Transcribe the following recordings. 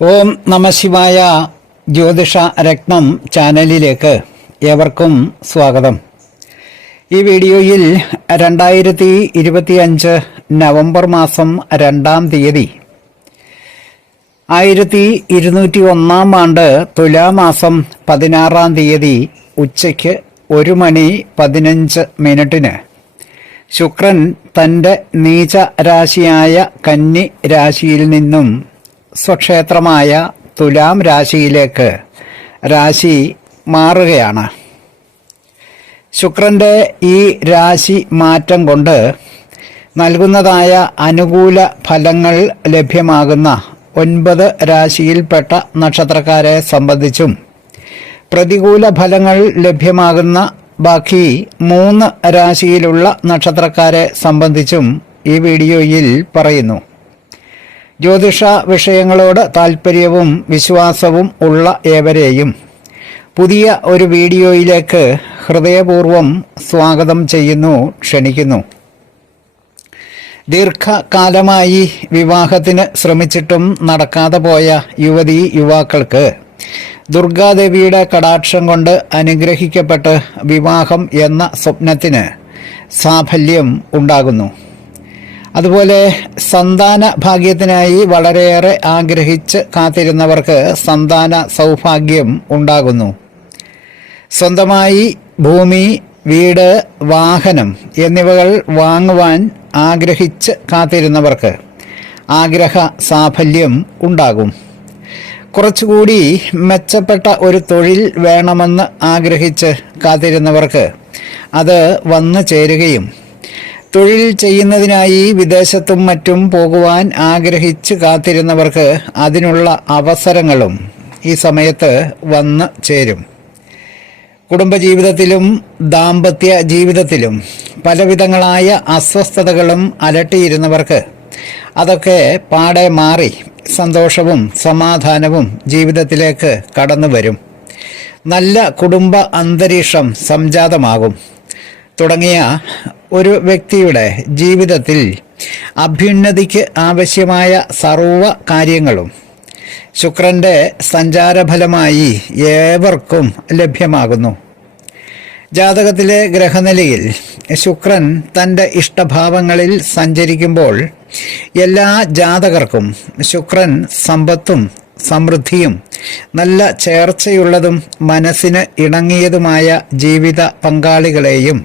ഓം നമശിവായ ജ്യോതിഷ രത്നം ചാനലിലേക്ക് ഏവർക്കും സ്വാഗതം. ഈ വീഡിയോയിൽ രണ്ടായിരത്തി ഇരുപത്തിയഞ്ച് നവംബർ മാസം രണ്ടാം തീയതി ആയിരത്തി ഇരുന്നൂറ്റി ഒന്നാം ആണ്ട് തുലാമാസം പതിനാറാം തീയതി ഉച്ചയ്ക്ക് ഒരു മണി പതിനഞ്ച് മിനിറ്റിന് ശുക്രൻ തന്റെ നീച രാശിയായ കന്നി രാശിയിൽ നിന്നും സ്വക്ഷേത്രമായ തുലാം രാശിയിലേക്ക് രാശി മാറുകയാണ്. ശുക്രന്റെ ഈ രാശി മാറ്റം കൊണ്ട് നൽകുന്നതായ അനുകൂല ഫലങ്ങൾ ലഭ്യമാകുന്ന ഒൻപത് രാശിയിൽപ്പെട്ട നക്ഷത്രക്കാരെ സംബന്ധിച്ചും പ്രതികൂല ഫലങ്ങൾ ലഭ്യമാകുന്ന ബാക്കി മൂന്ന് രാശിയിലുള്ള നക്ഷത്രക്കാരെ സംബന്ധിച്ചും ഈ വീഡിയോയിൽ പറയുന്നു. ജ്യോതിഷ വിഷയങ്ങളോട് താൽപ്പര്യവും വിശ്വാസവും ഉള്ള ഏവരെയും പുതിയ ഒരു വീഡിയോയിലേക്ക് ഹൃദയപൂർവം സ്വാഗതം ചെയ്യുന്നു ക്ഷണിക്കുന്നു. ദീർഘകാലമായി വിവാഹത്തിന് ശ്രമിച്ചിട്ടും നടക്കാതെ പോയ യുവതി യുവാക്കൾക്ക് ദുർഗാദേവിയുടെ കടാക്ഷം കൊണ്ട് അനുഗ്രഹിക്കപ്പെട്ട് വിവാഹം എന്ന സ്വപ്നത്തിന് സാഫല്യം ഉണ്ടാകുന്നു. അതുപോലെ സന്താന ഭാഗ്യത്തിനായി വളരെയേറെ ആഗ്രഹിച്ച് കാത്തിരുന്നവർക്ക് സന്താന സൗഭാഗ്യം ഉണ്ടാകുന്നു. സ്വന്തമായി ഭൂമി വീട് വാഹനം എന്നിവകൾ വാങ്ങുവാൻ ആഗ്രഹിച്ച് കാത്തിരുന്നവർക്ക് ആഗ്രഹ സാഫല്യം ഉണ്ടാകും. കുറച്ചുകൂടി മെച്ചപ്പെട്ട ഒരു തൊഴിൽ വേണമെന്ന് ആഗ്രഹിച്ച് കാത്തിരുന്നവർക്ക് അത് വന്നു ചേരുകയും തൊഴിൽ ചെയ്യുന്നതിനായി വിദേശത്തും മറ്റും പോകുവാൻ ആഗ്രഹിച്ച് കാത്തിരുന്നവർക്ക് അതിനുള്ള അവസരങ്ങളും ഈ സമയത്ത് വന്ന് ചേരും. കുടുംബജീവിതത്തിലും ദാമ്പത്യ ജീവിതത്തിലും പലവിധങ്ങളായ അസ്വസ്ഥതകളും അലട്ടിയിരുന്നവർക്ക് അതൊക്കെ പാടെ മാറി സന്തോഷവും സമാധാനവും ജീവിതത്തിലേക്ക് കടന്നു വരും. നല്ല കുടുംബ അന്തരീക്ഷം സംജാതമാകും. തുടങ്ങിയ ഒരു വ്യക്തിയുടെ ജീവിതത്തിൽ അഭ്യുന്നതിക്ക് ആവശ്യമായ സർവ കാര്യങ്ങളും ശുക്രന്റെ സഞ്ചാരഫലമായി ഏവർക്കും ലഭ്യമാകുന്നു. ജാതകത്തിലെ ഗ്രഹനിലയിൽ ശുക്രൻ തന്റെ ഇഷ്ടഭാവങ്ങളിൽ സഞ്ചരിക്കുമ്പോൾ എല്ലാ ജാതകർക്കും ശുക്രൻ സമ്പത്തും സമൃദ്ധിയും നല്ല ചേർച്ചയുള്ളതും മനസ്സിന് ഇണങ്ങിയതുമായ ജീവിത പങ്കാളികളെയും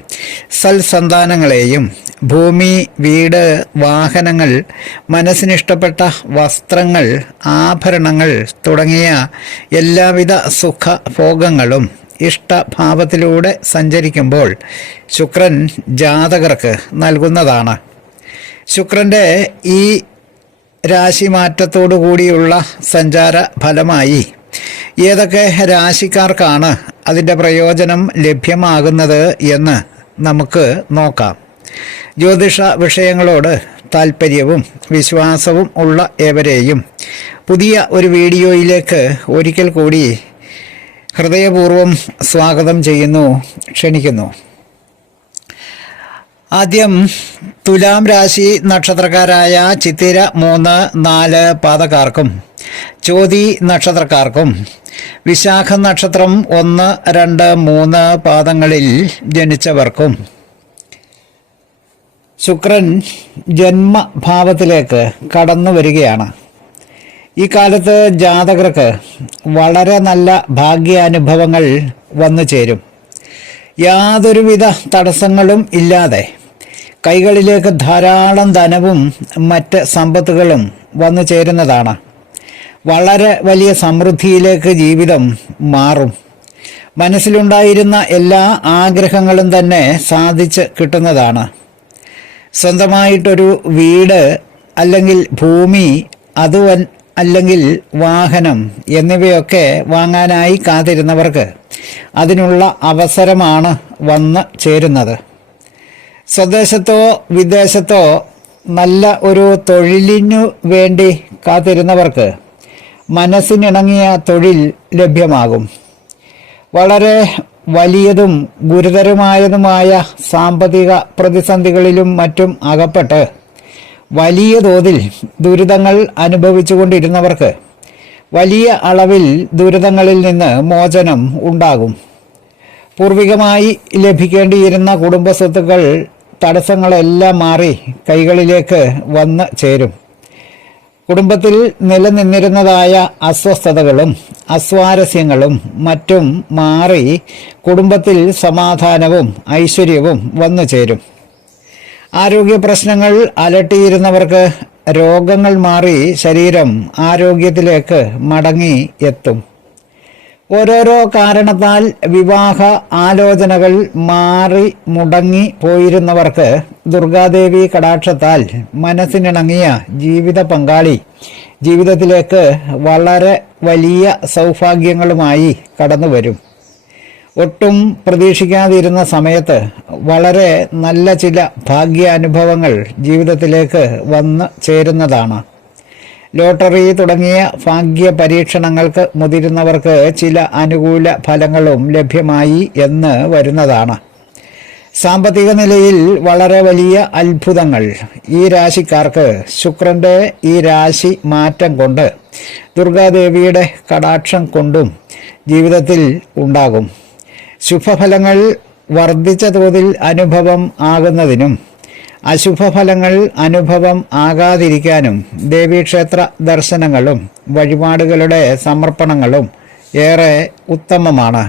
സൽസന്താനങ്ങളെയും ഭൂമി വീട് വാഹനങ്ങൾ മനസ്സിനിഷ്ടപ്പെട്ട വസ്ത്രങ്ങൾ ആഭരണങ്ങൾ തുടങ്ങിയ എല്ലാവിധ സുഖഭോഗങ്ങളും ഇഷ്ടഭാവത്തിലൂടെ സഞ്ചരിക്കുമ്പോൾ ശുക്രൻ ജാതകർക്ക് നൽകുന്നതാണ്. ശുക്രന്റെ ഈ രാശിമാറ്റത്തോടു കൂടിയുള്ള സഞ്ചാര ഫലമായി. ഏതൊക്കെ രാശിക്കാർക്കാണ് അതിന്റെ പ്രയോജനം ലഭ്യമാകുന്നത് എന്ന് നമുക്ക് നോക്കാം. ജ്യോതിഷ വിഷയങ്ങളോട് താൽപ്പര്യവും വിശ്വാസവും ഉള്ള ഏവരെയും പുതിയ ഒരു വീഡിയോയിലേക്ക് ഒരിക്കൽ കൂടി ഹൃദയപൂർവം സ്വാഗതം ചെയ്യുന്നു ക്ഷണിക്കുന്നു. ആദ്യം തുലാം രാശി നക്ഷത്രക്കാരായ ചിത്തിര മൂന്ന് നാല് പാതക്കാർക്കും ചോതി നക്ഷത്രക്കാർക്കും വിശാഖ നക്ഷത്രം ഒന്ന് രണ്ട് മൂന്ന് പാദങ്ങളിൽ ജനിച്ചവർക്കും ശുക്രൻ ജന്മഭാവത്തിലേക്ക് കടന്നു വരികയാണ്. ഈ കാലത്ത് ജാതകർക്ക് വളരെ നല്ല ഭാഗ്യാനുഭവങ്ങൾ വന്നു ചേരും. യാതൊരുവിധ തടസ്സങ്ങളും ഇല്ലാതെ കൈകളിലേക്ക് ധാരാളം ധനവും മറ്റ് സമ്പത്തുകളും വന്നു ചേരുന്നതാണ്. വളരെ വലിയ സമൃദ്ധിയിലേക്ക് ജീവിതം മാറും. മനസ്സിലുണ്ടായിരുന്ന എല്ലാ ആഗ്രഹങ്ങളും തന്നെ സാധിച്ച് കിട്ടുന്നതാണ്. സ്വന്തമായിട്ടൊരു വീട് അല്ലെങ്കിൽ ഭൂമി അത് അല്ലെങ്കിൽ വാഹനം എന്നിവയൊക്കെ വാങ്ങാനായി കാത്തിരുന്നവർക്ക് അതിനുള്ള അവസരമാണ് വന്ന് ചേരുന്നത്. സ്വദേശത്തോ വിദേശത്തോ നല്ല ഒരു തൊഴിലിനു വേണ്ടി കാത്തിരുന്നവർക്ക് മനസ്സിനിണങ്ങിയ തൊഴിൽ ലഭ്യമാകും. വളരെ വലിയതും ഗുരുതരമായതുമായ സാമ്പത്തിക പ്രതിസന്ധികളിലും മറ്റും അകപ്പെട്ട് വലിയ തോതിൽ ദുരിതങ്ങൾ അനുഭവിച്ചുകൊണ്ടിരുന്നവർക്ക് വലിയ അളവിൽ ദുരിതങ്ങളിൽ നിന്ന് മോചനം ഉണ്ടാകും. പൂർവികമായി ലഭിക്കേണ്ടിയിരുന്ന കുടുംബ സ്വത്തുക്കൾ തടസ്സങ്ങളെല്ലാം മാറി കൈകളിലേക്ക് വന്ന് ചേരും. കുടുംബത്തിൽ നിലനിന്നിരുന്നതായ അസ്വസ്ഥതകളും അസ്വാരസ്യങ്ങളും മറ്റും മാറി കുടുംബത്തിൽ സമാധാനവും ഐശ്വര്യവും വന്നു ചേരും. ആരോഗ്യ പ്രശ്നങ്ങൾ അലട്ടിയിരുന്നവർക്ക് രോഗങ്ങൾ മാറി ശരീരം ആരോഗ്യത്തിലേക്ക് മടങ്ങി എത്തും. ഓരോരോ കാരണത്താൽ വിവാഹ ആലോചനകൾ മാറി മുടങ്ങി പോയിരുന്നവർക്ക് ദുർഗാദേവി കടാക്ഷത്താൽ മനസ്സിനിണങ്ങിയ ജീവിത പങ്കാളി. ജീവിതത്തിലേക്ക് വളരെ വലിയ സൗഭാഗ്യങ്ങളുമായി കടന്നു വരും ഒട്ടും പ്രതീക്ഷിക്കാതിരുന്ന സമയത്ത് വളരെ നല്ല ചില ഭാഗ്യാനുഭവങ്ങൾ ജീവിതത്തിലേക്ക് വന്ന് ചേരുന്നതാണ്. ലോട്ടറി തുടങ്ങിയ ഭാഗ്യ പരീക്ഷണങ്ങൾക്ക് മുതിരുന്നവർക്ക് ചില അനുകൂല ഫലങ്ങളും ലഭ്യമായി എന്ന് വരുന്നതാണ്. സാമ്പത്തിക നിലയിൽ വളരെ വലിയ അത്ഭുതങ്ങൾ. ഈ രാശിക്കാർക്ക് ശുക്രന്റെ ഈ രാശി മാറ്റം കൊണ്ട് ദുർഗാദേവിയുടെ കടാക്ഷം കൊണ്ടും ജീവിതത്തിൽ ഉണ്ടാകും. ശുഭഫലങ്ങൾ വർദ്ധിച്ച തോതിൽ അനുഭവം ആകുന്നതിനും അശുഭഫലങ്ങൾ അനുഭവം ആകാതിരിക്കാനും ദേവീക്ഷേത്ര ദർശനങ്ങളും വഴിപാടുകളുടെ സമർപ്പണങ്ങളും ഏറെ ഉത്തമമാണ്.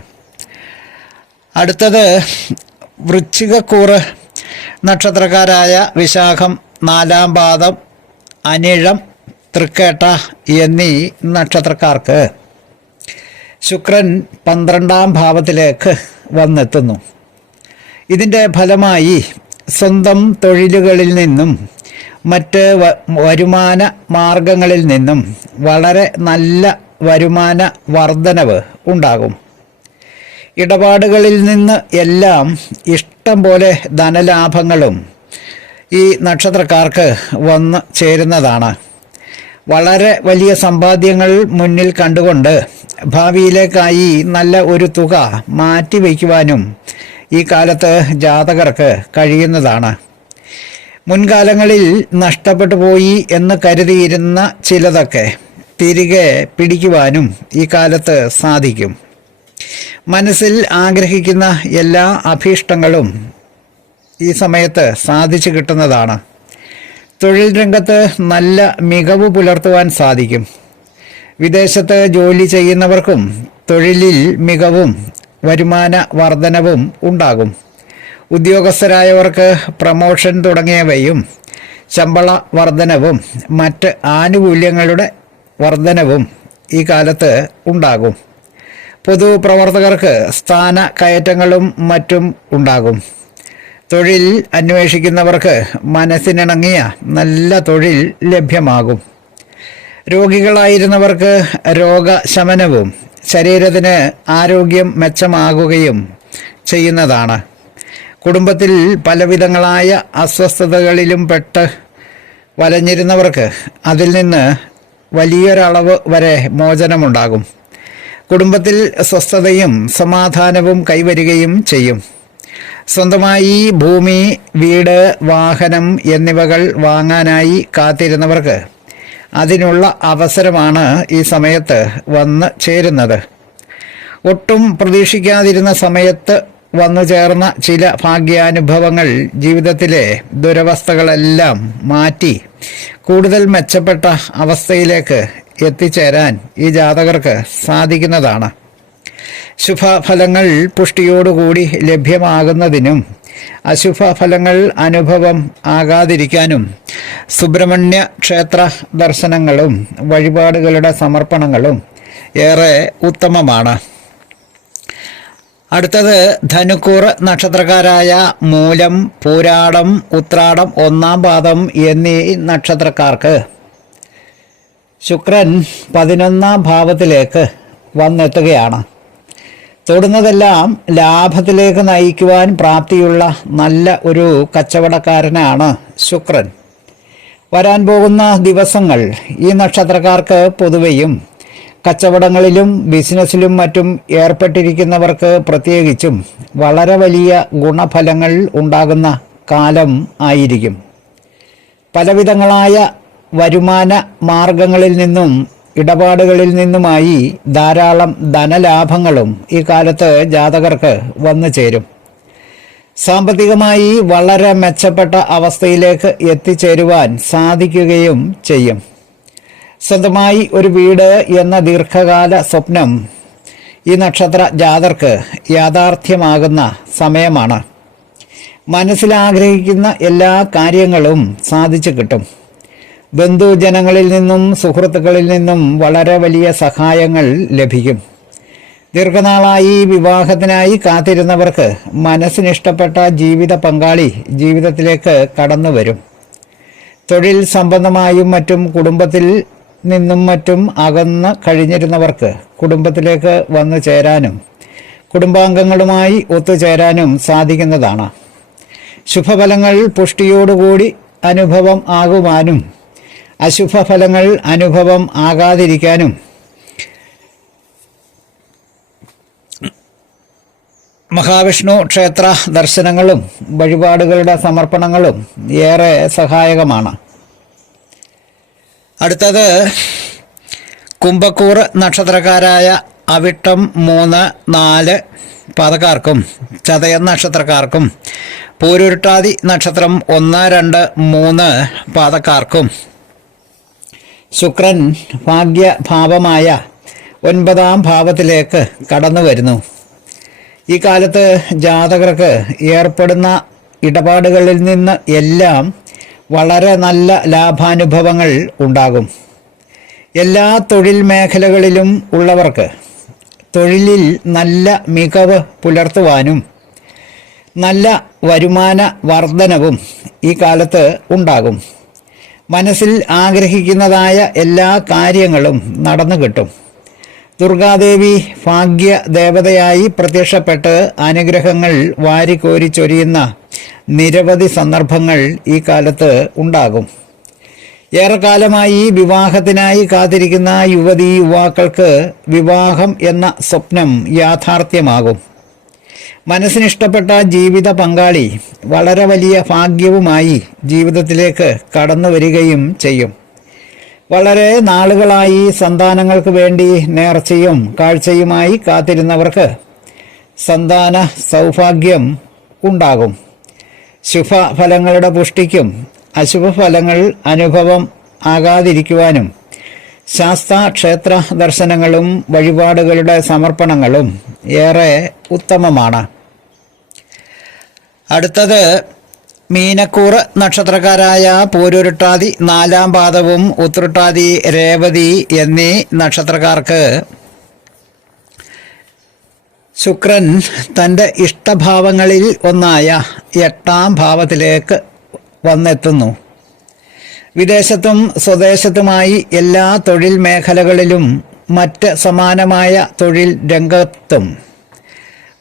അടുത്തത് വൃശ്ചികക്കൂറ്. നക്ഷത്രക്കാരായ വിശാഖം നാലാം പാദം അനിഴം തൃക്കേട്ട എന്നീ നക്ഷത്രക്കാർക്ക് ശുക്രൻ പന്ത്രണ്ടാം ഭാവത്തിലേക്ക് വന്നെത്തുന്നു. ഇതിന്റെ ഫലമായി സ്വന്തം തൊഴിലുകളിൽ നിന്നും മറ്റ് വരുമാന മാർഗങ്ങളിൽ നിന്നും വളരെ നല്ല വരുമാന വർധനവ് ഉണ്ടാകും. ഇടപാടുകളിൽ നിന്ന് എല്ലാം ഇഷ്ടം പോലെ ധനലാഭങ്ങളും ഈ നക്ഷത്രക്കാർക്ക് വന്ന് ചേരുന്നതാണ്. വളരെ വലിയ സമ്പാദ്യങ്ങൾ മുന്നിൽ കണ്ടുകൊണ്ട് ഭാവിയിലേക്കായി നല്ല ഒരു തുക മാറ്റിവെക്കുവാനും ഈ കാലത്ത് ജാതകർക്ക് കഴിയുന്നതാണ്. മുൻകാലങ്ങളിൽ നഷ്ടപ്പെട്ടു പോയി എന്ന് കരുതിയിരുന്ന ചിലതൊക്കെ തിരികെ പിടിക്കുവാനും ഈ കാലത്ത് സാധിക്കും. മനസ്സിൽ ആഗ്രഹിക്കുന്ന എല്ലാ അഭീഷ്ടങ്ങളും ഈ സമയത്ത് സാധിച്ചു കിട്ടുന്നതാണ്. തൊഴിൽ രംഗത്ത് നല്ല മികവ് പുലർത്തുവാൻ സാധിക്കും. വിദേശത്ത് ജോലി ചെയ്യുന്നവർക്കും തൊഴിലിൽ മികവും വരുമാന വർധനവും ഉണ്ടാകും. ഉദ്യോഗസ്ഥരായവർക്ക് പ്രമോഷൻ തുടങ്ങിയവയും ശമ്പള വർധനവും മറ്റ് ആനുകൂല്യങ്ങളുടെ വർധനവും ഈ കാലത്ത് ഉണ്ടാകും. പൊതുപ്രവർത്തകർക്ക് സ്ഥാന കയറ്റങ്ങളും മറ്റും ഉണ്ടാകും. തൊഴിൽ അന്വേഷിക്കുന്നവർക്ക് മനസ്സിനിണങ്ങിയ നല്ല തൊഴിൽ ലഭ്യമാകും. രോഗികളായിരുന്നവർക്ക് രോഗശമനവും ശരീരത്തിന് ആരോഗ്യം മെച്ചമാകുകയും ചെയ്യുന്നതാണ്. കുടുംബത്തിൽ പലവിധങ്ങളായ അസ്വസ്ഥതകളിലും പെട്ട് വലഞ്ഞിരുന്നവർക്ക് അതിൽ നിന്ന് വലിയൊരളവ് വരെ മോചനമുണ്ടാകും. കുടുംബത്തിൽ സ്വസ്ഥതയും സമാധാനവും കൈവരികയും ചെയ്യും. സ്വന്തമായി ഭൂമി വീട് വാഹനം എന്നിവകൾ വാങ്ങാനായി കാത്തിരുന്നവർക്ക് അതിനുള്ള അവസരമാണ് ഈ സമയത്ത് വന്ന് ചേരുന്നത്. ഒട്ടും പ്രതീക്ഷിക്കാതിരുന്ന സമയത്ത് വന്നു ചേർന്ന ചില ഭാഗ്യാനുഭവങ്ങൾ ജീവിതത്തിലെ ദുരവസ്ഥകളെല്ലാം മാറ്റി കൂടുതൽ മെച്ചപ്പെട്ട അവസ്ഥയിലേക്ക് എത്തിച്ചേരാൻ ഈ ജാതകർക്ക് സാധിക്കുന്നതാണ്. ശുഭഫലങ്ങൾ പുഷ്ടിയോടുകൂടി ലഭ്യമാകുന്നതിനും അശുഭ ഫലങ്ങൾ അനുഭവം ആകാതിരിക്കാനും സുബ്രഹ്മണ്യ ക്ഷേത്ര ദർശനങ്ങളും വഴിപാടുകളുടെ സമർപ്പണങ്ങളും ഏറെ ഉത്തമമാണ്. അടുത്തത് ധനുക്കൂർ നക്ഷത്രക്കാരായ മൂലം പൂരാടം ഉത്രാടം ഒന്നാം പാദം എന്നീ നക്ഷത്രക്കാർക്ക് ശുക്രൻ പതിനൊന്നാം ഭാവത്തിലേക്ക് വന്നെത്തുകയാണ്. തൊടുന്നതെല്ലാം ലാഭത്തിലേക്ക് നയിക്കുവാൻ പ്രാപ്തിയുള്ള നല്ല ഒരു കച്ചവടക്കാരനാണ് ശുക്രൻ. വരാൻ പോകുന്ന ദിവസങ്ങൾ ഈ നക്ഷത്രക്കാർക്ക് പൊതുവെയും കച്ചവടങ്ങളിലും ബിസിനസ്സിലും മറ്റും ഏർപ്പെട്ടിരിക്കുന്നവർക്ക് പ്രത്യേകിച്ചും വളരെ വലിയ ഗുണഫലങ്ങൾ ഉണ്ടാകുന്ന കാലം ആയിരിക്കും. പലവിധങ്ങളായ വരുമാന മാർഗങ്ങളിൽ നിന്നും ഇടപാടുകളിൽ നിന്നുമായി ധാരാളം ധനലാഭങ്ങളും ഈ കാലത്ത് ജാതകർക്ക് വന്നു ചേരും. സാമ്പത്തികമായി വളരെ മെച്ചപ്പെട്ട അവസ്ഥയിലേക്ക് എത്തിച്ചേരുവാൻ സാധിക്കുകയും ചെയ്യും. സ്വന്തമായി ഒരു വീട് എന്ന ദീർഘകാല സ്വപ്നം ഈ നക്ഷത്ര ജാതർക്ക് യാഥാർത്ഥ്യമാകുന്ന സമയമാണ്. മനസ്സിലാഗ്രഹിക്കുന്ന എല്ലാ കാര്യങ്ങളും സാധിച്ചു കിട്ടും. ബന്ധുജനങ്ങളിൽ നിന്നും സുഹൃത്തുക്കളിൽ നിന്നും വളരെ വലിയ സഹായങ്ങൾ ലഭിക്കും. ദീർഘനാളായി വിവാഹത്തിനായി കാത്തിരുന്നവർക്ക് മനസ്സിനിഷ്ടപ്പെട്ട ജീവിത പങ്കാളി ജീവിതത്തിലേക്ക് കടന്നു വരും. തൊഴിൽ സംബന്ധമായും മറ്റും കുടുംബത്തിൽ നിന്നും മറ്റും അകന്ന് കഴിഞ്ഞിരുന്നവർക്ക് കുടുംബത്തിലേക്ക് വന്നു ചേരാനും കുടുംബാംഗങ്ങളുമായി ഒത്തുചേരാനും സാധിക്കുന്നതാണ്. ശുഭഫലങ്ങൾ പുഷ്ടിയോടുകൂടി അനുഭവം ആകുവാനും അശുഭഫലങ്ങൾ അനുഭവം ആകാതിരിക്കാനും മഹാവിഷ്ണു ക്ഷേത്ര ദർശനങ്ങളും വഴിപാടുകളുടെ സമർപ്പണങ്ങളും ഏറെ സഹായകമാണ്. അടുത്തത് കുംഭക്കൂർ നക്ഷത്രക്കാരായ അവിട്ടം മൂന്ന് നാല് പാതക്കാർക്കും ചതയം നക്ഷത്രക്കാർക്കും പൂരുരുട്ടാതി നക്ഷത്രം ഒന്ന് രണ്ട് മൂന്ന് പാതക്കാർക്കും ശുക്രൻ ഭാഗ്യഭാവമായ ഒൻപതാം ഭാവത്തിലേക്ക് കടന്നു വരുന്നു. ഈ കാലത്ത് ജാതകർക്ക് ഏർപ്പെടുന്ന ഇടപാടുകളിൽ നിന്ന് എല്ലാം വളരെ നല്ല ലാഭാനുഭവങ്ങൾ ഉണ്ടാകും. എല്ലാ തൊഴിൽ മേഖലകളിലും ഉള്ളവർക്ക് തൊഴിലിൽ നല്ല മികവ് പുലർത്തുവാനും നല്ല വരുമാന വർധനവും ഈ കാലത്ത് ഉണ്ടാകും. മനസ്സിൽ ആഗ്രഹിക്കുന്നതായ എല്ലാ കാര്യങ്ങളും നടന്നു കിട്ടും. ദുർഗാദേവി ഭാഗ്യ ദേവതയായി പ്രത്യക്ഷപ്പെട്ട് അനുഗ്രഹങ്ങൾ വാരിക്കോരി ചൊരിയുന്ന നിരവധി സന്ദർഭങ്ങൾ ഈ കാലത്ത് ഉണ്ടാകും. ഏറെക്കാലമായി വിവാഹത്തിനായി കാത്തിരിക്കുന്ന യുവതി യുവാക്കൾക്ക് വിവാഹം എന്ന സ്വപ്നം യാഥാർത്ഥ്യമാകും. മനസ്സിനിഷ്ടപ്പെട്ട ജീവിത പങ്കാളി വളരെ വലിയ ഭാഗ്യവുമായി ജീവിതത്തിലേക്ക് കടന്നു വരികയും ചെയ്യും. വളരെ നാളുകളായി സന്താനങ്ങൾക്ക് വേണ്ടി നേർച്ചയും കാഴ്ചയുമായി കാത്തിരുന്നവർക്ക് സന്താന സൗഭാഗ്യം ഉണ്ടാകും. ശുഭഫലങ്ങളുടെ പുഷ്ടിക്കും അശുഭഫലങ്ങൾ അനുഭവം ആകാതിരിക്കുവാനും ശാസ്ത്ര ക്ഷേത്ര ദർശനങ്ങളും വഴിപാടുകളുടെ സമർപ്പണങ്ങളും ഏറെ ഉത്തമമാണ്. അടുത്തത് മീനക്കൂർ നക്ഷത്രക്കാരായ പൂരുരുട്ടാതി നാലാം പാദവും ഉത്രട്ടാതി രേവതി എന്നീ നക്ഷത്രക്കാർക്ക് ശുക്രൻ തന്റെ ഇഷ്ടഭാവങ്ങളിൽ ഒന്നായ എട്ടാം ഭാവത്തിലേക്ക് വന്നെത്തുന്നു. വിദേശത്തും സ്വദേശത്തുമായി എല്ലാ തൊഴിൽ മേഖലകളിലും മറ്റ് സമാനമായ തൊഴിൽ രംഗത്തും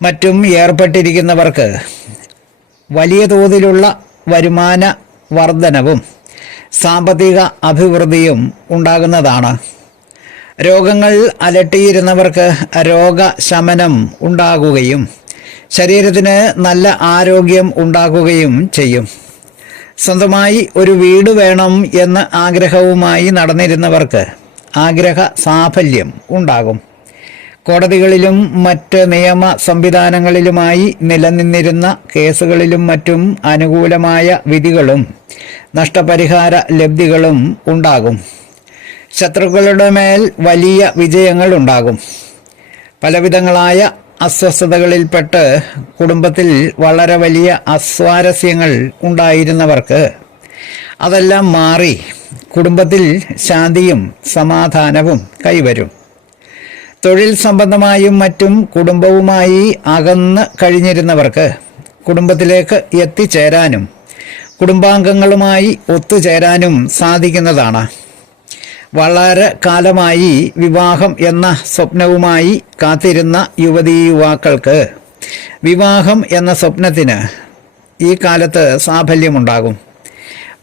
മറ്റും ഏർപ്പെട്ടിരിക്കുന്നവർക്ക് വലിയ തോതിലുള്ള വരുമാന വർധനവും സാമ്പത്തിക അഭിവൃദ്ധിയും ഉണ്ടാകുന്നതാണ്. രോഗങ്ങൾ അലട്ടിയിരുന്നവർക്ക് രോഗശമനം ഉണ്ടാകുകയും ശരീരത്തിന് നല്ല ആരോഗ്യം ഉണ്ടാകുകയും ചെയ്യും. സ്വന്തമായി ഒരു വീട് വേണം എന്ന ആഗ്രഹവുമായി നടന്നിരുന്നവർക്ക് ആഗ്രഹ സാഫല്യം ഉണ്ടാകും. കോടതികളിലും മറ്റ് നിയമ സംവിധാനങ്ങളിലുമായി നിലനിന്നിരുന്ന കേസുകളിലും മറ്റും അനുകൂലമായ വിധികളും നഷ്ടപരിഹാര ലബ്ധികളും ഉണ്ടാകും. ശത്രുക്കളുടെ മേൽ വലിയ വിജയങ്ങൾ ഉണ്ടാകും. പലവിധങ്ങളായ അസ്വസ്ഥതകളിൽപ്പെട്ട് കുടുംബത്തിൽ വളരെ വലിയ അസ്വാരസ്യങ്ങൾ ഉണ്ടായിരുന്നവർക്ക് അതെല്ലാം മാറി കുടുംബത്തിൽ ശാന്തിയും സമാധാനവും കൈവരും. തൊഴിൽ സംബന്ധമായും മറ്റും കുടുംബവുമായി അകന്ന് കഴിഞ്ഞിരുന്നവർക്ക് കുടുംബത്തിലേക്ക് എത്തിച്ചേരാനും കുടുംബാംഗങ്ങളുമായി ഒത്തുചേരാനും സാധിക്കുന്നതാണ്. വളരെ കാലമായി വിവാഹം എന്ന സ്വപ്നവുമായി കാത്തിരുന്ന യുവതീ യുവാക്കൾക്ക് വിവാഹം എന്ന സ്വപ്നത്തിന് ഈ കാലത്ത് സാഫല്യമുണ്ടാകും.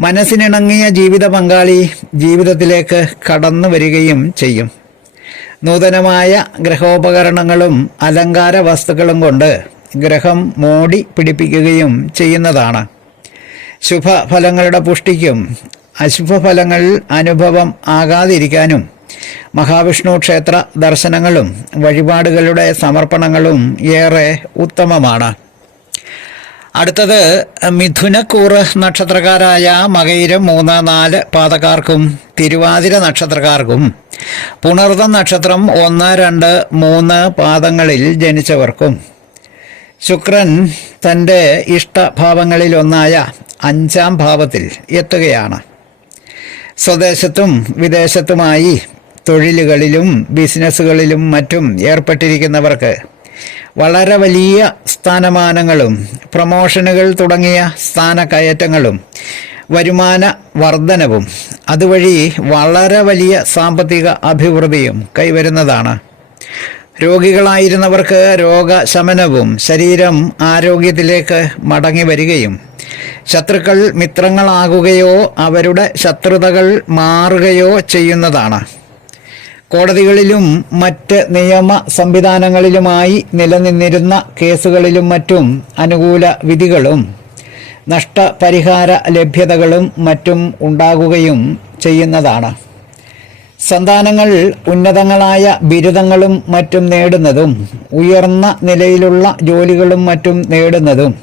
മനസ്സിനിണങ്ങിയ ജീവിത പങ്കാളി ജീവിതത്തിലേക്ക് കടന്നു വരികയും ചെയ്യും. നൂതനമായ ഗ്രഹോപകരണങ്ങളും അലങ്കാര വസ്തുക്കളും കൊണ്ട് ഗ്രഹം മോടി പിടിപ്പിക്കുകയും ചെയ്യുന്നതാണ്. ശുഭഫലങ്ങളുടെ പുഷ്ടിക്കും അശുഭഫലങ്ങൾ അനുഭവം ആകാതിരിക്കാനും മഹാവിഷ്ണു ക്ഷേത്ര ദർശനങ്ങളും വഴിപാടുകളുടെ സമർപ്പണങ്ങളും ഏറെ ഉത്തമമാണ്. അടുത്തത് മിഥുനക്കൂറ് നക്ഷത്രക്കാരായ മകയിരം മൂന്ന് നാല് പാതക്കാർക്കും തിരുവാതിര നക്ഷത്രക്കാർക്കും പുണർത നക്ഷത്രം ഒന്ന് രണ്ട് മൂന്ന് പാദങ്ങളിൽ ജനിച്ചവർക്കും. ശുക്രൻ തന്റെ ഇഷ്ടഭാവങ്ങളിലൊന്നായ അഞ്ചാം ഭാവത്തിൽ എത്തുകയാണ്. സ്വദേശത്തും വിദേശത്തുമായി തൊഴിലുകളിലും ബിസിനസ്സുകളിലും മറ്റും ഏർപ്പെട്ടിരിക്കുന്നവർക്ക് വളരെ വലിയ സ്ഥാനമാനങ്ങളും പ്രമോഷനുകൾ തുടങ്ങിയ സ്ഥാനക്കയറ്റങ്ങളും വരുമാന വർധനവും അതുവഴി വളരെ വലിയ സാമ്പത്തിക അഭിവൃദ്ധിയും കൈവരുന്നതാണ്. രോഗികളായിരുന്നവർക്ക് രോഗശമനവും ശരീരം ആരോഗ്യത്തിലേക്ക് മടങ്ങി വരികയും ശത്രുക്കൾ മിത്രങ്ങളാകുകയോ അവരുടെ ശത്രുതകൾ മാറുകയോ ചെയ്യുന്നതാണ്. കോടതികളിലും മറ്റ് നിയമ സംവിധാനങ്ങളിലുമായി നിലനിന്നിരുന്ന കേസുകളിലും മറ്റും അനുകൂല വിധികളും നഷ്ടപരിഹാര ലഭ്യതകളും മറ്റും ഉണ്ടാകുകയും ചെയ്യുന്നതാണ്. സന്താനങ്ങൾ ഉന്നതങ്ങളായ ബിരുദങ്ങളും മറ്റും നേടുന്നതും ഉയർന്ന നിലയിലുള്ള ജോലികളും മറ്റും നേടുന്നതും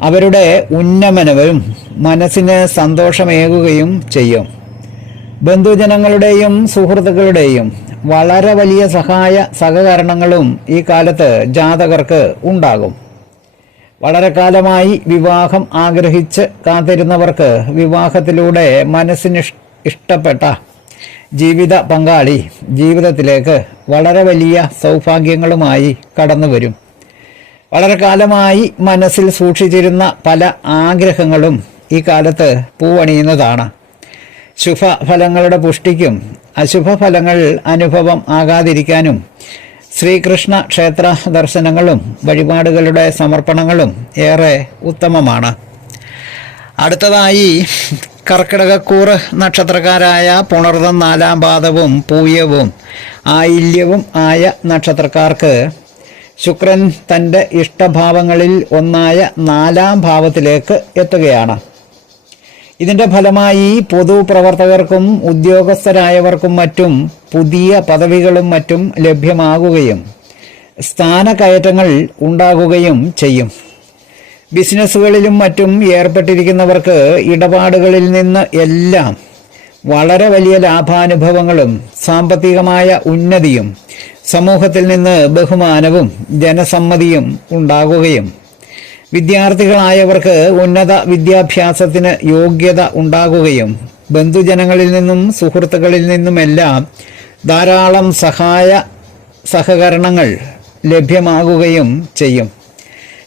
അവരുടെ ഉന്നമനവും മനസ്സിന് സന്തോഷമേകുകയും ചെയ്യും. ബന്ധുജനങ്ങളുടെയും സുഹൃത്തുക്കളുടെയും വളരെ വലിയ സഹായ സഹകരണങ്ങളും ഈ കാലത്ത് ജാതകർക്ക് ഉണ്ടാകും. വളരെ കാലമായി വിവാഹം ആഗ്രഹിച്ച് കാത്തിരുന്നവർക്ക് വിവാഹത്തിലൂടെ മനസ്സിന് ഇഷ്ടപ്പെട്ട ജീവിത പങ്കാളി ജീവിതത്തിലേക്ക് വളരെ വലിയ സൗഭാഗ്യങ്ങളുമായി കടന്നു വരും. വളരെ കാലമായി മനസ്സിൽ സൂക്ഷിച്ചിരുന്ന പല ആഗ്രഹങ്ങളും ഈ കാലത്ത് പൂവണിയുന്നതാണ്. ശുഭഫലങ്ങളുടെ പുഷ്ടിക്കും. അശുഭഫലങ്ങൾ അനുഭവം ആകാതിരിക്കാനും ശ്രീകൃഷ്ണ ക്ഷേത്ര ദർശനങ്ങളും വഴിപാടുകളുടെ സമർപ്പണങ്ങളും ഏറെ ഉത്തമമാണ്. അടുത്തതായി കർക്കിടകക്കൂറ് നക്ഷത്രക്കാരായ പുണർതം നാലാം പാദവും പൂയവും ആയില്യവും ആയ നക്ഷത്രക്കാർക്ക് ശുക്രൻ തന്റെ ഇഷ്ടഭാവങ്ങളിൽ ഒന്നായ നാലാം ഭാവത്തിലേക്ക് എത്തുകയാണ്. ഇതിന്റെ ഫലമായി പൊതുപ്രവർത്തകർക്കും ഉദ്യോഗസ്ഥരായവർക്കും മറ്റും പുതിയ പദവികളും മറ്റും ലഭ്യമാകുകയും സ്ഥാനകയറ്റങ്ങൾ ഉണ്ടാകുകയും ചെയ്യും. ബിസിനസ്സുകളിലും മറ്റും ഏർപ്പെട്ടിരിക്കുന്നവർക്ക് ഇടപാടുകളിൽ നിന്ന് എല്ലാം വളരെ വലിയ ലാഭാനുഭവങ്ങളും സാമ്പത്തികമായ ഉന്നതിയും സമൂഹത്തിൽ നിന്ന് ബഹുമാനവും ജനസമ്മതിയും ഉണ്ടാകുകയും വിദ്യാർത്ഥികളായവർക്ക് ഉന്നത വിദ്യാഭ്യാസത്തിന് യോഗ്യത ഉണ്ടാകുകയും ബന്ധുജനങ്ങളിൽ നിന്നും സുഹൃത്തുക്കളിൽ നിന്നുമെല്ലാം ധാരാളം സഹായ സഹകരണങ്ങൾ ലഭ്യമാകുകയും ചെയ്യും.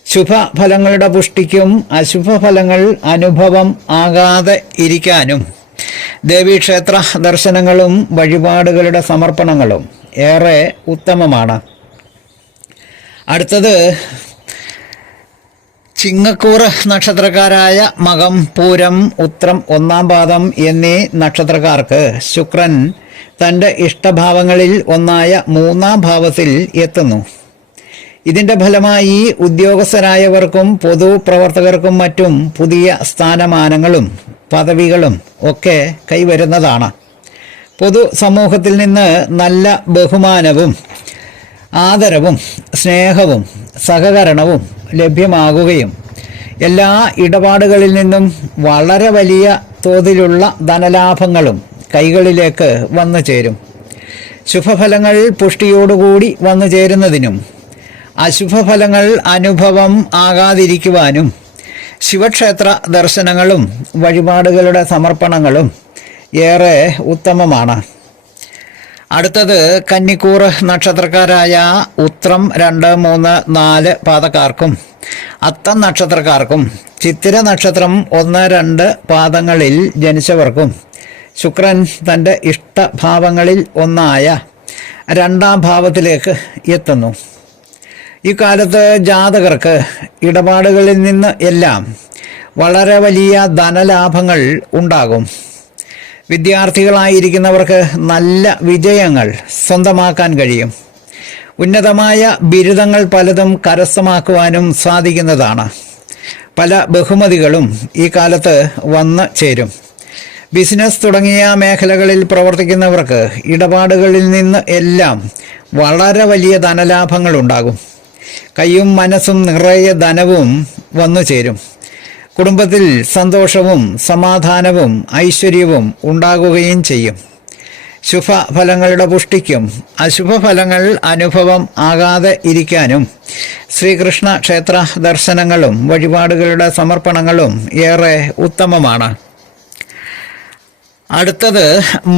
ശുഭഫലങ്ങളുടെ പുഷ്ടിക്കും അശുഭഫലങ്ങൾ അനുഭവം ആകാതെ ഇരിക്കാനും ദേവീക്ഷേത്ര ദർശനങ്ങളും വഴിപാടുകളുടെ സമർപ്പണങ്ങളും ഏറെ ഉത്തമമാണ്. അടുത്തത് ചിങ്ങക്കൂറ് നക്ഷത്രക്കാരായ മകം പൂരം ഉത്രം ഒന്നാം പാദം എന്നീ നക്ഷത്രക്കാർക്ക് ശുക്രൻ തന്റെ ഇഷ്ടഭാവങ്ങളിൽ ഒന്നായ മൂന്നാം ഭാവത്തിൽ എത്തുന്നു. ഇതിന്റെ ഫലമായി ഉദ്യോഗസ്ഥരായവർക്കും പൊതുപ്രവർത്തകർക്കും മറ്റും പുതിയ സ്ഥാനമാനങ്ങളും പദവികളും ഒക്കെ കൈവരുന്നതാണ്. പൊതു സമൂഹത്തിൽ നിന്ന് നല്ല ബഹുമാനവും ആദരവും സ്നേഹവും സഹകരണവും ലഭ്യമാകുകയും എല്ലാ ഇടപാടുകളിൽ നിന്നും വളരെ വലിയ തോതിലുള്ള ധനലാഭങ്ങളും കൈകളിലേക്ക് വന്നു ചേരും. ശുഭഫലങ്ങൾ പുഷ്ടിയോടുകൂടി വന്നു ചേരുന്നതിനും അശുഭഫലങ്ങൾ അനുഭവം ആകാതിരിക്കുവാനും ശിവക്ഷേത്ര ദർശനങ്ങളും വഴിപാടുകളുടെ സമർപ്പണങ്ങളും ഏറെ ഉത്തമമാണ്. അടുത്തത് കന്നിക്കൂറ് നക്ഷത്രക്കാരായ ഉത്രം രണ്ട് മൂന്ന് നാല് പാദക്കാർക്കും അത്തം നക്ഷത്രക്കാർക്കും ചിത്തിര നക്ഷത്രം ഒന്ന് രണ്ട് പാദങ്ങളിൽ ജനിച്ചവർക്കും ശുക്രൻ തന്റെ ഇഷ്ടഭാവങ്ങളിൽ ഒന്നായ രണ്ടാം ഭാവത്തിലേക്ക് എത്തുന്നു. ഈ കാലത്ത് ജാതകർക്ക് ഇടപാടുകളിൽ നിന്ന് എല്ലാം വളരെ വലിയ ധനലാഭങ്ങൾ ഉണ്ടാകും. വിദ്യാർത്ഥികളായിരിക്കുന്നവർക്ക് നല്ല വിജയങ്ങൾ സ്വന്തമാക്കാൻ കഴിയും. ഉന്നതമായ ബിരുദങ്ങൾ പലതും കരസ്ഥമാക്കുവാനും സാധിക്കുന്നതാണ്. പല ബഹുമതികളും ഈ കാലത്ത് വന്ന് ചേരും. ബിസിനസ് തുടങ്ങിയ മേഖലകളിൽ പ്രവർത്തിക്കുന്നവർക്ക് ഇടപാടുകളിൽ നിന്ന് എല്ലാം വളരെ വലിയ ധനലാഭങ്ങൾ ഉണ്ടാകും കൈയും മനസ്സും നിറയെ ധനവും വന്നു ചേരും. കുടുംബത്തിൽ സന്തോഷവും സമാധാനവും ഐശ്വര്യവും ഉണ്ടാകുകയും ചെയ്യും. ശുഭഫലങ്ങളുടെ പുഷ്ടിക്കും അശുഭഫലങ്ങൾ അനുഭവം ആകാതെ ഇരിക്കാനും ശ്രീകൃഷ്ണ ക്ഷേത്ര ദർശനങ്ങളും വഴിപാടുകളുടെ സമർപ്പണങ്ങളും ഏറെ ഉത്തമമാണ്. അടുത്തത്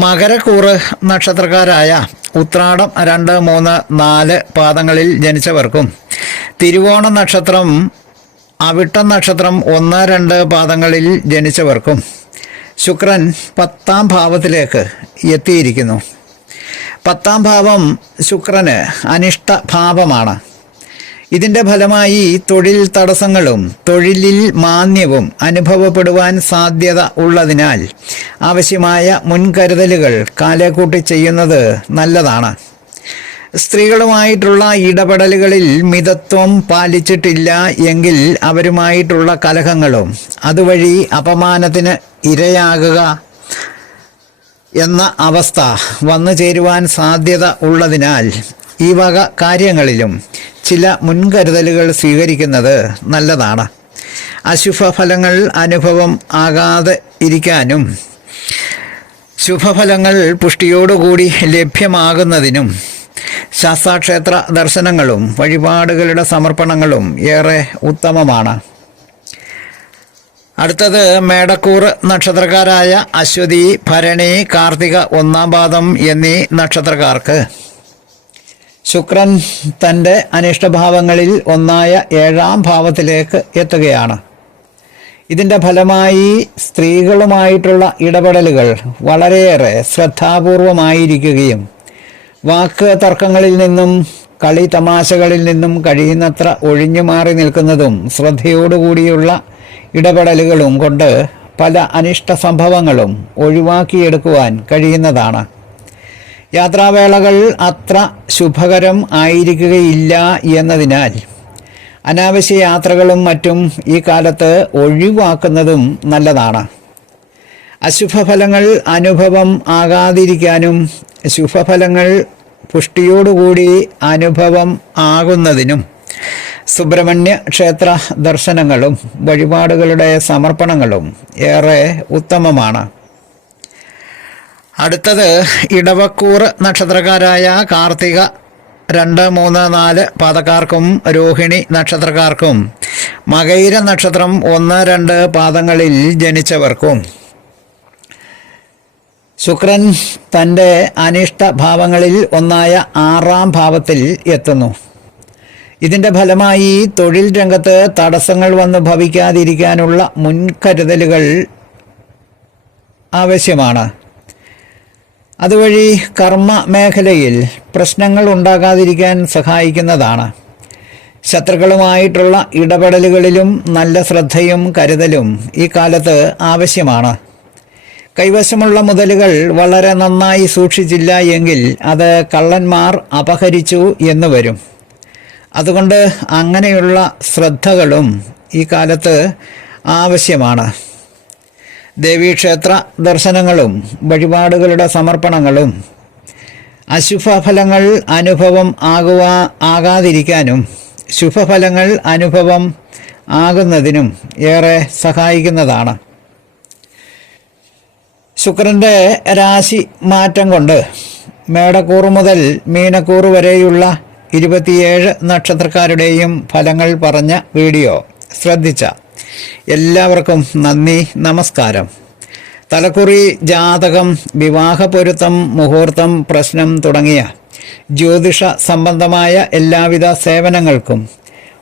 മകരക്കൂറ് നക്ഷത്രക്കാരായ ഉത്രാടം രണ്ട് മൂന്ന് നാല് പാദങ്ങളിൽ ജനിച്ചവർക്കും തിരുവോണ നക്ഷത്രം അവിട്ടം നക്ഷത്രം ഒന്ന് രണ്ട് പാദങ്ങളിൽ ജനിച്ചവർക്കും ശുക്രൻ പത്താം ഭാവത്തിലേക്ക് എത്തിയിരിക്കുന്നു. പത്താം ഭാവം ശുക്രന് അനിഷ്ട ഭാവമാണ്. ഇതിന്റെ ഫലമായി തൊഴിൽ തടസ്സങ്ങളും തൊഴിലിൽ മാന്യവും അനുഭവപ്പെടുവാൻ സാധ്യത ഉള്ളതിനാൽ ആവശ്യമായ മുൻകരുതലുകൾ കാലേക്കൂട്ടി ചെയ്യുന്നത് നല്ലതാണ്. സ്ത്രീകളുമായിട്ടുള്ള ഇടപെടലുകളിൽ മിതത്വം പാലിച്ചിട്ടില്ല എങ്കിൽ അവരുമായിട്ടുള്ള കലഹങ്ങളും അതുവഴി അപമാനത്തിന് ഇരയാകുക എന്ന അവസ്ഥ വന്നു ചേരുവാൻ സാധ്യത ഉള്ളതിനാൽ ഈ വക കാര്യങ്ങളിലും ചില മുൻകരുതലുകൾ സ്വീകരിക്കുന്നത് നല്ലതാണ്. അശുഭഫലങ്ങൾ അനുഭവം ആകാതെ ഇരിക്കാനും ശുഭഫലങ്ങൾ പുഷ്ടിയോടുകൂടി ലഭ്യമാകുന്നതിനും ശാസ്താക്ഷേത്ര ദർശനങ്ങളും വഴിപാടുകളുടെ സമർപ്പണങ്ങളും ഏറെ ഉത്തമമാണ്. അടുത്തത് മേടക്കൂർ നക്ഷത്രക്കാരായ അശ്വതി ഭരണി കാർത്തിക ഒന്നാം പാദം എന്നീ നക്ഷത്രക്കാർക്ക്. ശുക്രൻ തന്റെ അനിഷ്ടഭാവങ്ങളിൽ ഒന്നായ ഏഴാം ഭാവത്തിലേക്ക് എത്തുകയാണ്. ഇതിന്റെ ഫലമായി സ്ത്രീകളുമായിട്ടുള്ള ഇടപെടലുകൾ വളരെയേറെ ശ്രദ്ധാപൂർവമായിരിക്കുകയും വാക്ക് തർക്കങ്ങളിൽ നിന്നും കളി തമാശകളിൽ നിന്നും കഴിയുന്നത്ര ഒഴിഞ്ഞു മാറി നിൽക്കുന്നതും ശ്രദ്ധയോടുകൂടിയുള്ള ഇടപെടലുകളും കൊണ്ട് പല അനിഷ്ട സംഭവങ്ങളും ഒഴിവാക്കിയെടുക്കുവാൻ കഴിയുന്നതാണ്. യാത്രാവേളകൾ അത്ര ശുഭകരം ആയിരിക്കുകയില്ല എന്നതിനാൽ അനാവശ്യ യാത്രകളും മറ്റും ഈ കാലത്ത് ഒഴിവാക്കുന്നതും നല്ലതാണ്. അശുഭഫലങ്ങൾ അനുഭവം ആകാതിരിക്കാനും ശുഭഫലങ്ങൾ പുഷ്ടിയോടുകൂടി അനുഭവം ആകുന്നതിനും സുബ്രഹ്മണ്യ ക്ഷേത്ര ദർശനങ്ങളും വഴിപാടുകളുടെ സമർപ്പണങ്ങളും ഏറെ ഉത്തമമാണ്. അടുത്തത് ഇടവക്കൂർ നക്ഷത്രക്കാരായ കാർത്തിക രണ്ട് മൂന്ന് നാല് പാദക്കാർക്കും രോഹിണി നക്ഷത്രക്കാർക്കും മകൈര നക്ഷത്രം ഒന്ന് രണ്ട് പാദങ്ങളിൽ ജനിച്ചവർക്കും. ശുക്രൻ തന്റെ അനിഷ്ട ഭാവങ്ങളിൽ ഒന്നായ ആറാം ഭാവത്തിൽ എത്തുന്നു. ഇതിന്റെ ഫലമായി തൊഴിൽ രംഗത്ത് തടസ്സങ്ങൾ വന്ന് ഭവിക്കാതിരിക്കാനുള്ള മുൻകരുതലുകൾ ആവശ്യമാണ്. അതുവഴി കർമ്മ മേഖലയിൽ പ്രശ്നങ്ങൾ ഉണ്ടാകാതിരിക്കാൻ സഹായിക്കുന്നതാണ്. ശത്രുക്കളുമായിട്ടുള്ള ഇടപെടലുകളിലും നല്ല ശ്രദ്ധയും കരുതലും ഈ കാലത്ത് ആവശ്യമാണ്. കൈവശമുള്ള മുതലുകൾ വളരെ നന്നായി സൂക്ഷിച്ചില്ല എങ്കിൽ അത് കള്ളന്മാർ അപഹരിച്ചു എന്ന് വരും. അതുകൊണ്ട് അങ്ങനെയുള്ള ശ്രദ്ധകളും ഈ കാലത്ത് ആവശ്യമാണ്. ദേവീക്ഷേത്ര ദർശനങ്ങളും വഴിപാടുകളുടെ സമർപ്പണങ്ങളും അശുഭഫലങ്ങൾ അനുഭവം ആകുവാ ആകാതിരിക്കാനും ശുഭഫലങ്ങൾ അനുഭവം ആകുന്നതിനും ഏറെ സഹായിക്കുന്നതാണ്. ശുക്രന്റെ രാശി മാറ്റം കൊണ്ട് മേടക്കൂറ് മുതൽ മീനക്കൂറ് വരെയുള്ള ഇരുപത്തിയേഴ് നക്ഷത്രക്കാരുടെയും ഫലങ്ങൾ പറഞ്ഞ വീഡിയോ ശ്രദ്ധിച്ച എല്ലാവർക്കും നന്ദി നമസ്കാരം. തലക്കുറി ജാതകം വിവാഹപൊരുത്തം മുഹൂർത്തം പ്രശ്നം തുടങ്ങിയ ജ്യോതിഷ സംബന്ധമായ എല്ലാവിധ സേവനങ്ങൾക്കും